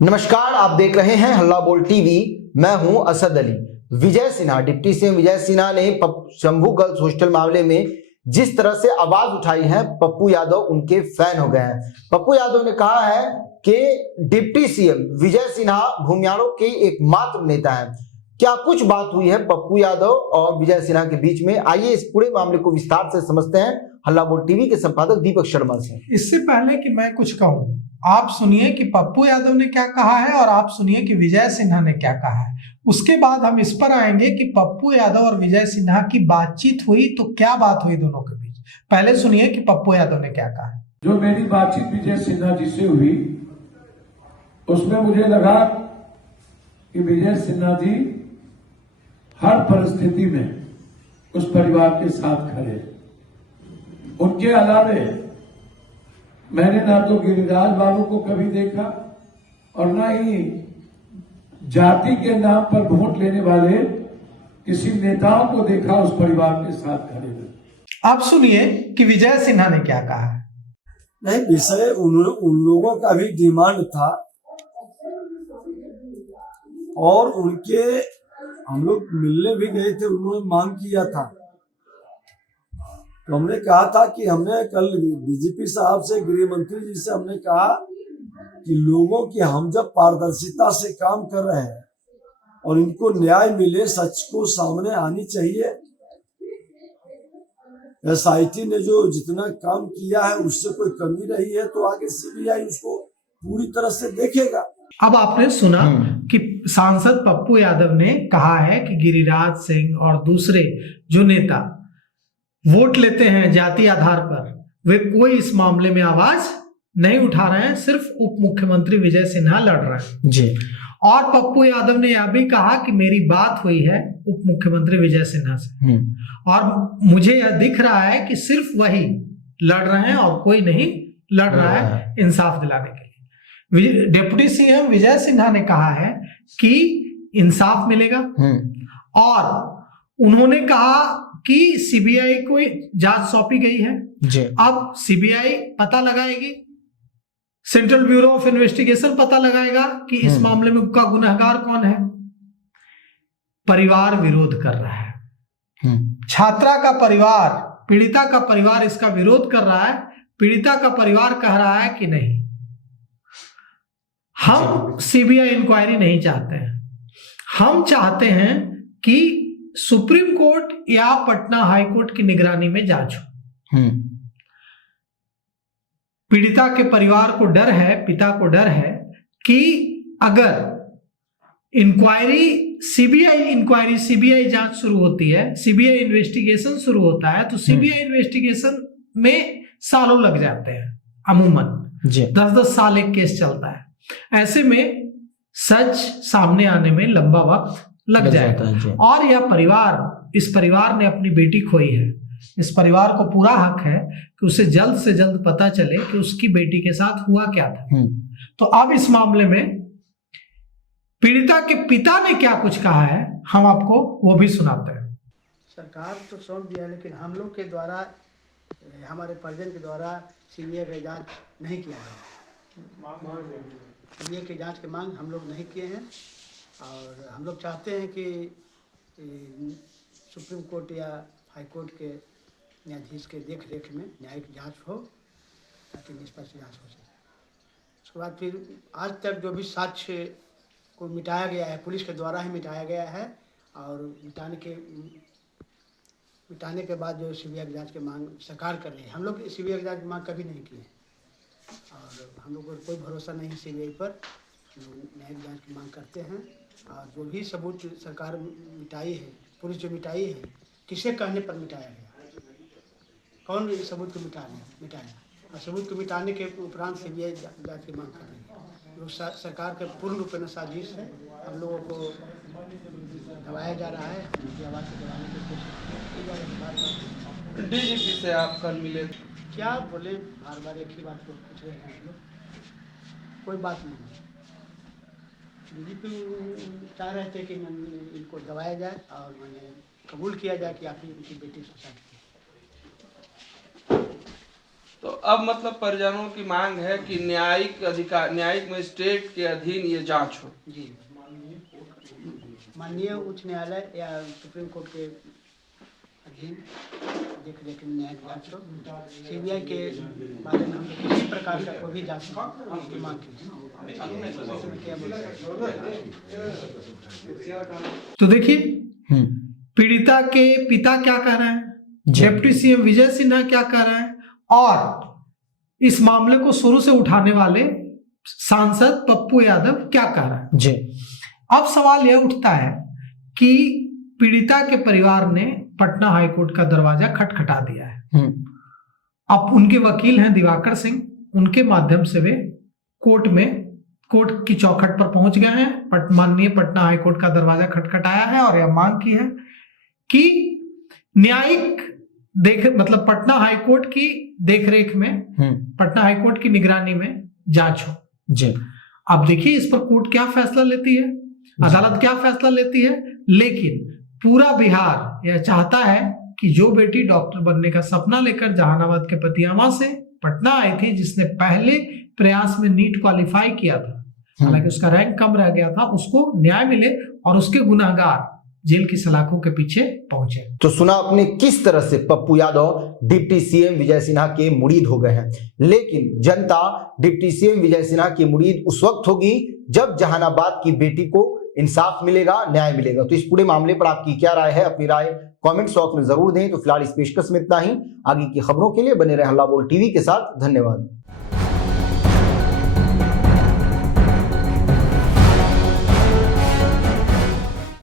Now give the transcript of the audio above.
नमस्कार, आप देख रहे हैं हल्ला बोल टीवी। मैं हूं असद अली। विजय सिन्हा, डिप्टी सीएम विजय सिन्हा ने शंभू गर्ल्स हॉस्टल मामले में जिस तरह से आवाज उठाई है, पप्पू यादव उनके फैन हो गए हैं। पप्पू यादव ने कहा है कि डिप्टी सीएम विजय सिन्हा भूमियारों के एकमात्र नेता हैं। क्या कुछ बात हुई है पप्पू यादव और विजय सिन्हा के बीच में? आइए इस पूरे मामले को विस्तार से समझते हैं हल्ला बोल टीवी के संपादक दीपक शर्मा से। इससे पहले कि मैं कुछ कहूं, आप सुनिए कि पप्पू यादव ने क्या कहा है और आप सुनिए कि विजय सिन्हा ने क्या कहा है। उसके बाद हम इस पर आएंगे कि पप्पू यादव और विजय सिन्हा की बातचीत हुई तो क्या बात हुई दोनों के बीच। पहले सुनिए कि पप्पू यादव ने क्या कहा है। जो मेरी बातचीत विजय सिन्हा जी से हुई उसमें मुझे लगा कि विजय सिन्हा जी हर परिस्थिति में उस परिवार के साथ खड़े। उनके अलावे मैंने ना तो गिरिराज बाबू को कभी देखा और ना ही जाति के नाम पर वोट लेने वाले किसी नेताओं को देखा उस परिवार के साथ खड़े हुए। आप सुनिए कि विजय सिन्हा ने क्या कहा है। नहीं, विषय उन लोगों का भी डिमांड था और उनके हम लोग मिलने भी गए थे। उन्होंने मांग किया था तो हमने कहा था कि हमने कल डीजीपी साहब से, गृह मंत्री जी से हमने कहा कि लोगों की हम जब पारदर्शिता से काम कर रहे हैं और इनको न्याय मिले, सच को सामने आनी चाहिए। एसआईटी ने जो जितना काम किया है उससे कोई कमी रही है तो आगे सीबीआई उसको पूरी तरह से देखेगा। अब आपने सुना कि सांसद पप्पू यादव ने कहा है कि गिरिराज सिंह और दूसरे जो नेता वोट लेते हैं जाति आधार पर, वे कोई इस मामले में आवाज नहीं उठा रहे हैं, सिर्फ उप मुख्यमंत्री विजय सिन्हा लड़ रहे हैं जी। और पप्पू यादव ने यह भी कहा कि मेरी बात हुई है उप मुख्यमंत्री विजय सिन्हा से और मुझे यह दिख रहा है कि सिर्फ वही लड़ रहे हैं और कोई नहीं लड़ रहा है इंसाफ दिलाने के लिए। डिप्टी सीएम विजय सिन्हा ने कहा है कि इंसाफ मिलेगा और उन्होंने कहा कि सीबीआई को जांच सौंपी गई है जी। अब सीबीआई पता लगाएगी, सेंट्रल ब्यूरो ऑफ इन्वेस्टिगेशन पता लगाएगा कि इस मामले में का गुनहगार कौन है। परिवार विरोध कर रहा है, छात्रा का परिवार, पीड़िता का परिवार इसका विरोध कर रहा है। पीड़िता का परिवार कह रहा है कि नहीं, हम सीबीआई इंक्वायरी नहीं चाहते हैं, हम चाहते हैं कि सुप्रीम कोर्ट या पटना हाई कोर्ट की निगरानी में जांच हो। पीड़िता के परिवार को डर है, पिता को डर है कि अगर इंक्वायरी सीबीआई जांच शुरू होती है, सीबीआई इन्वेस्टिगेशन शुरू होता है तो सीबीआई इन्वेस्टिगेशन में सालों लग जाते हैं, अमूमन 10-10 साल एक केस चलता है। ऐसे में सच सामने आने में लंबा वक्त लग जाएगा और यह परिवार, इस परिवार ने अपनी बेटी खोई है। इस परिवार को पूरा हक है कि उसे जल्द से जल्द पता चले कि उसकी बेटी के साथ हुआ क्या था। तो अब इस मामले में पीड़िता के पिता ने क्या कुछ कहा है, हम आपको वो भी सुनाते हैं। सरकार तो सौंप दिया लेकिन हम लोग के द्वारा, हमारे परिजन के द्वारा सीबीआई का जांच नहीं किया गया। सीबीआई की जांच की मांग हम लोग नहीं किए हैं और हम लोग चाहते हैं कि सुप्रीम कोर्ट या हाई कोर्ट के न्यायाधीश के देख रेख में न्यायिक जांच हो ताकि निष्पक्ष जांच हो सके। उसके बाद फिर आज तक जो भी साक्ष्य को मिटाया गया है, पुलिस के द्वारा ही मिटाया गया है और मिटाने के बाद जो सीबीआई जांच की मांग सरकार कर रही है, हम लोग सीबीआई जांच की मांग कभी नहीं की है और हम लोग को कोई भरोसा नहीं सीबीआई पर। न्यायिक जांच की मांग करते हैं और जो भी सबूत सरकार मिटाई है, पुलिस जो मिटाई है, किसे कहने पर मिटाया गया, कौन सबूत को मिटाया और सबूत को मिटाने के उपरांत सीबीआई जांच की मांग कर रही है। जो सरकार के पूर्ण रूप में साजिश है, हम लोगों को दबाया जा रहा है, उनकी आवाज़ को दबाने की कोशिश की जा रही है। डीजीपी से आप कल मिले, क्या बोले, बार बार एक ही बात को पूछ रहे हैं हम लोग, कोई बात नहीं। डीजीपी चाह रहे थे कि इनको दबाया जाए और मैंने कबूल किया जाए कि आपने उनकी बेटी के साथ की। तो अब मतलब परिजनों की मांग है कि न्यायिक मजिस्ट्रेट के अधीन ये जांच हो। जी, माननीय उच्च न्यायालय या सुप्रीम कोर्ट के अधीन देख रेख में न्यायिक जांच हो। सीबीआई के बारे में हम किसी प्रकार का कोई भी जांच की मांग की। तो देखिए पीड़िता के पिता क्या कह रहे हैं, डिप्टी सीएम विजय सिन्हा क्या कह रहे हैं, और इस मामले को शुरू से उठाने वाले सांसद पप्पू यादव क्या कह रहे हैं जी। अब सवाल यह उठता है कि पीड़िता के परिवार ने पटना हाईकोर्ट का दरवाजा खटखटा दिया है। अब उनके वकील हैं दिवाकर सिंह, उनके माध्यम से वे कोर्ट की चौखट पर पहुंच गए हैं। माननीय पटना हाईकोर्ट का दरवाजा खटखटाया है और यह मांग की है कि न्यायिक मतलब पटना हाईकोर्ट की देखरेख में, पटना हाईकोर्ट की निगरानी में जांच हो जी। अब देखिए इस पर कोर्ट क्या फैसला लेती है, अदालत क्या फैसला लेती है, लेकिन पूरा बिहार यह चाहता है कि जो बेटी डॉक्टर बनने का सपना लेकर जहानाबाद के पतियामा से पटना आई थी, जिसने पहले प्रयास में नीट क्वालिफाई किया था, हालांकि उसका रैंक कम रह गया था, उसको न्याय मिले और उसके गुनाहगार जेल की सलाखों के पीछे पहुंचे। तो सुना आपने किस तरह से पप्पू यादव डिप्टी सीएम विजय सिन्हा के मुरीद हो गए हैं, लेकिन जनता डिप्टी सीएम विजय सिन्हा की मुरीद उस वक्त होगी जब जहानाबाद की बेटी को इंसाफ मिलेगा, न्याय मिलेगा। तो इस पूरे मामले पर आपकी क्या राय है, अपनी राय कमेंट बॉक्स में जरूर दें। तो फिलहाल इस पेशकश में इतना ही। आगे की खबरों के लिए बने रहे हल्ला बोल टीवी के साथ। धन्यवाद।